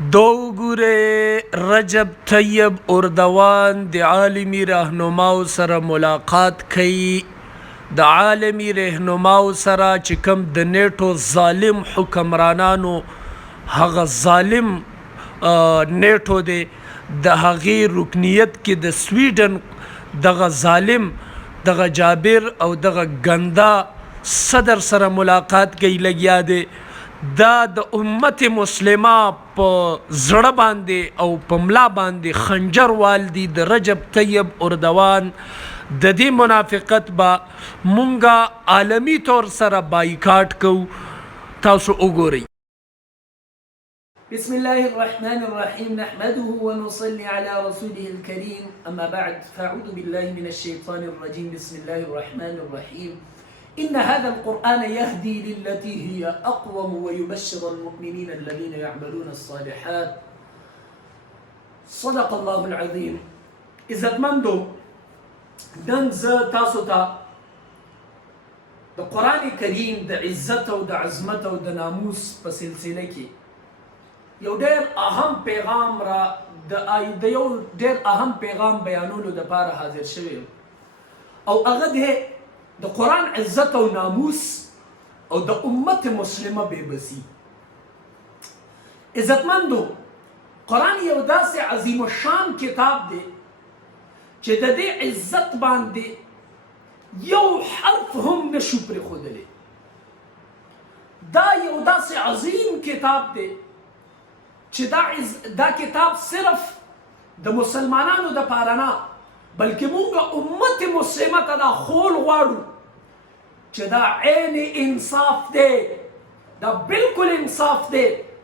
دوگوره رجب طیب اردوان د عالمی رهنماو سره ملاقات کوي. د عالمی رهنماو سره چې کوم د نیټو ظالم حکمرانانو هغه ظالم نیټو دی د هغې رکنیت کې د سویډن دغه ظالم دغه جابر او دغه ګندا صدر سره ملاقات کوي لګیا دی. دا د امت مسلمه په زړه باندې او په ملا باندې خنجر والدي د رجب طیب اردوان د دې منافقت به مونږه عالمی طور سره بایکاټ کو. تاسو وګورئ. بسم الله الرحمن الرحيم نحمده ونصلي على رسوله الكريم أما بعد فأعوذ بالله من الشيطان الرجيم بسم الله الرحمن الرحيم إن هذا القرآن يهدي للتي هي أقوم ويبشر المؤمنين الذين يعملون الصالحات صدق الله العظيم. عزتمندو نن زه تاسو ته د قرآن کریم د عزت او د عظمت او د ناموس په سلسله کې یو ډېر اهم پیغام را د یو ډېر اهم پیغام بیانولو دپاره حاضر شوی او هغه دی د قرآن عزت او ناموس او د امت مسلمه بېبسي. عزتمندو قرآن یو داسې عظیم الشان کتاب دی چې د دې عزت باندې یو حرف هم نشو پرېښودلی. دا یو داسې عظیم کتاب دی چې دا کتاب صرف د مسلمانانو دپاره نه بلکې مونږ امت مسلمه ته دا خول غواړو چې دا عین انصاف دی، دا بالکل انصاف دی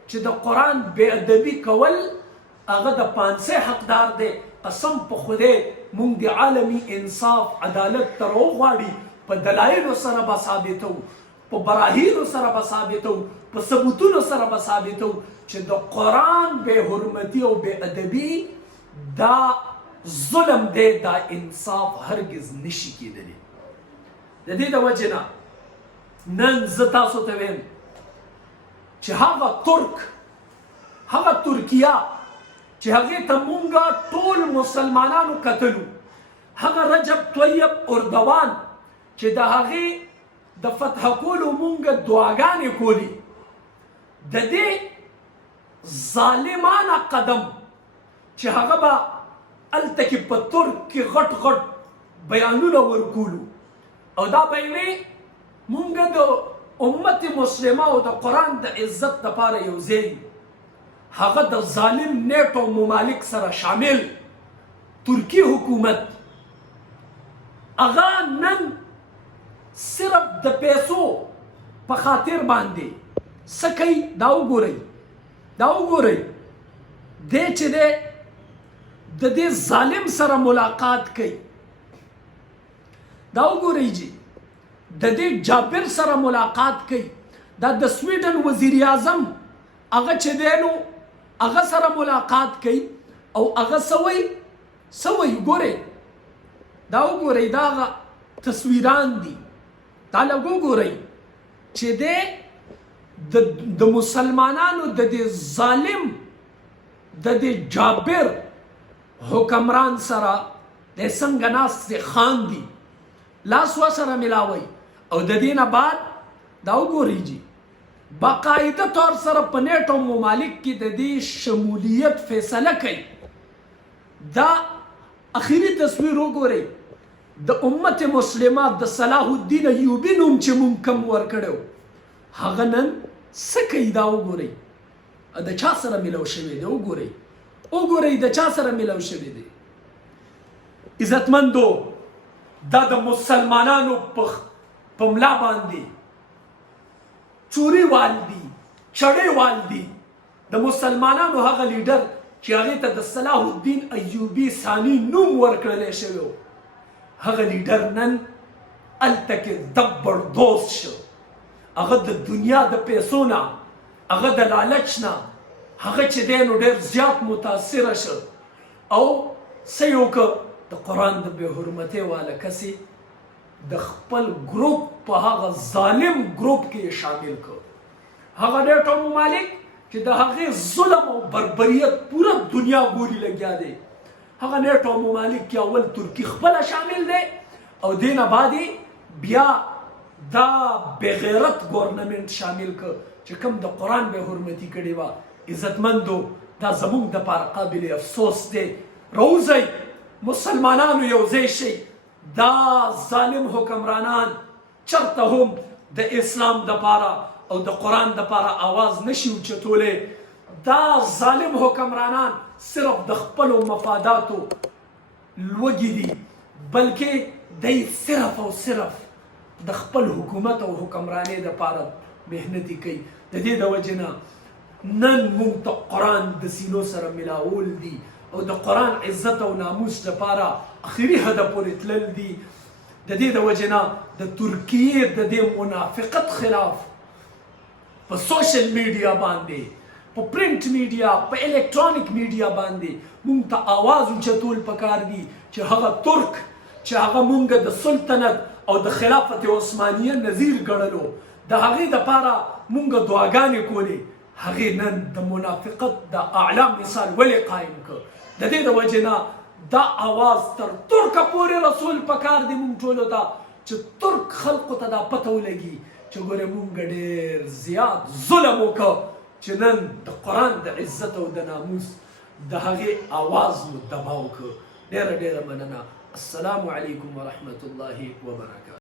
چې د قرآن بې ادبي کول هغه د پانسۍ حقدار دی. قسم په خدای مونږ د عالمي انصاف عدالت ته راوغواړي په دلایلو سره به ثابتو، په براهینو سره به ثابتو، په ثبوتونو سره به ثابتو چې د قرآن بې حرمتي او بې ادبي دا ظلم دی، دا انصاف هرگز نشي کېدلی. د دې د وجې نه نن زه تاسو ته ویم چې هغه ترک، هغه ترکیه چې هغې ته مونږ ټول مسلمانانو کتلو، هغه رجب طیب اردوان چې د هغې د فتح کولو مونږ دعاګانې کولي، د دې ظالمانه قدم چې هغه به هلته کې په ترک کې غټ غټ بیانونه ورکولو او دا به یې مونږ د امت مسلمه او د قرآن د عزت دپاره یو ځای هغه د ظالم نیټو ممالک سره شامل ترکی حکومت هغه نن صرف د پیسو په خاطر باندې څه کوي دا وګورئ، دا وګورئ. دی چې دی د دې ظالم سره ملاقات کوي، دا وګورئ جی د دې جابر سره ملاقات کوي، دا د سویډن وزیر اعظم هغه چې دی نو هغه سره ملاقات کوي او هغه څه وایي ګورئ، دا وګورئ، دا هغه تصویران دي، دا لږ وګورئ چې دی د مسلمانانو د دې ظالم د دې جابر حکمران سره د څنګه ناست خاندي، لاس ورسره ملاوي او د دې نه بعد دا وګورئ جی باقاعده طور سره په نیټو ممالک کې د دې شمولیت فیصله کوي. دا اخیری تصویر وګورئ د امت مسلمه د صلاح الدین ایوبي نوم چې مونږ کم ورکړی هغه نن څه کوي، دا وګورئ د چا سره ملو شوی دی، وګورئ د چا سره ملو شوی دی. عزتمندو دا د مسلمانانو په ملا باندې چوري والدي، چړې والدي، د مسلمانانو هغه لیډر چې هغې ته د صلاح الدین ایوبي ثاني نوم ورکړلی شوی هغه لیډر نن هلته کې دبردوز شو. هغه د دنیا د پیسو نه، هغه د لالچ نه، هغه چې دی نو ډېر زیات متاثره شو او څه یې وکړه د قرآن د بې حرمتۍ والا کسې د خپل ګروپ په هغه ظالم ګروپ کې شامل کړ. هغه نیټو ممالک چې د هغې ظلم او بربریت پوره دنیا ګوري لګیا دی. هغه نیټو ممالک کې اول ترکی خپله شامل دی او دې نه بعد بیا دا بغیرت ګورنمنټ شامل کړ چې کوم د قرآن بې حرمتي کړې وه. عزتمندو دا زموږ دپاره قابل افسوس دی. راوځئ مسلمانانو یو ځای شئ. دا ظالم حکمرانان چرته هم د اسلام دپاره او د قرآن دپاره آواز نشي اوچتولی. دا ظالم حکمرانان صرف د خپلو مفاداتو لوږې دي، بلکې دی صرف او صرف د خپل حکومت او حکمرانۍ دپاره محنتي کوي. د دې د وجې نه نن موږ ته قرآن د سینو سره ملاول دي او د قرآن عزت او ناموس دپاره اخري هدف پورې تلل دي. د دې د وجې نه د ترکیې د دې منافقت خلاف په سوشل میډیا باندې، په پرنټ میډیا، په الکترونیک میډیا باندې موږ ته آواز اوچتول پکار دي چې هغه ترک چې هغه موږ د سلطنت او د خلافت عثمانیه نظیر ګڼلو، د هغې دپاره موږ دعاګانې کولې، هغې نن د منافقت د اعلی مثال ولې قایم کړ. د دې د وجې نه دا آواز تر ترکه پورې رسول پکار دی موږ ټولو ته چې ترک خلقو ته دا پته ولګي چې ګوره موږ ډېر زیات ظلم وکړ چې نن د قرآن د عزت او د ناموس د هغې آواز مو دباو کړ. ډېره ډېره مننه. السلام علیکم ورحمة الله وبرکاته.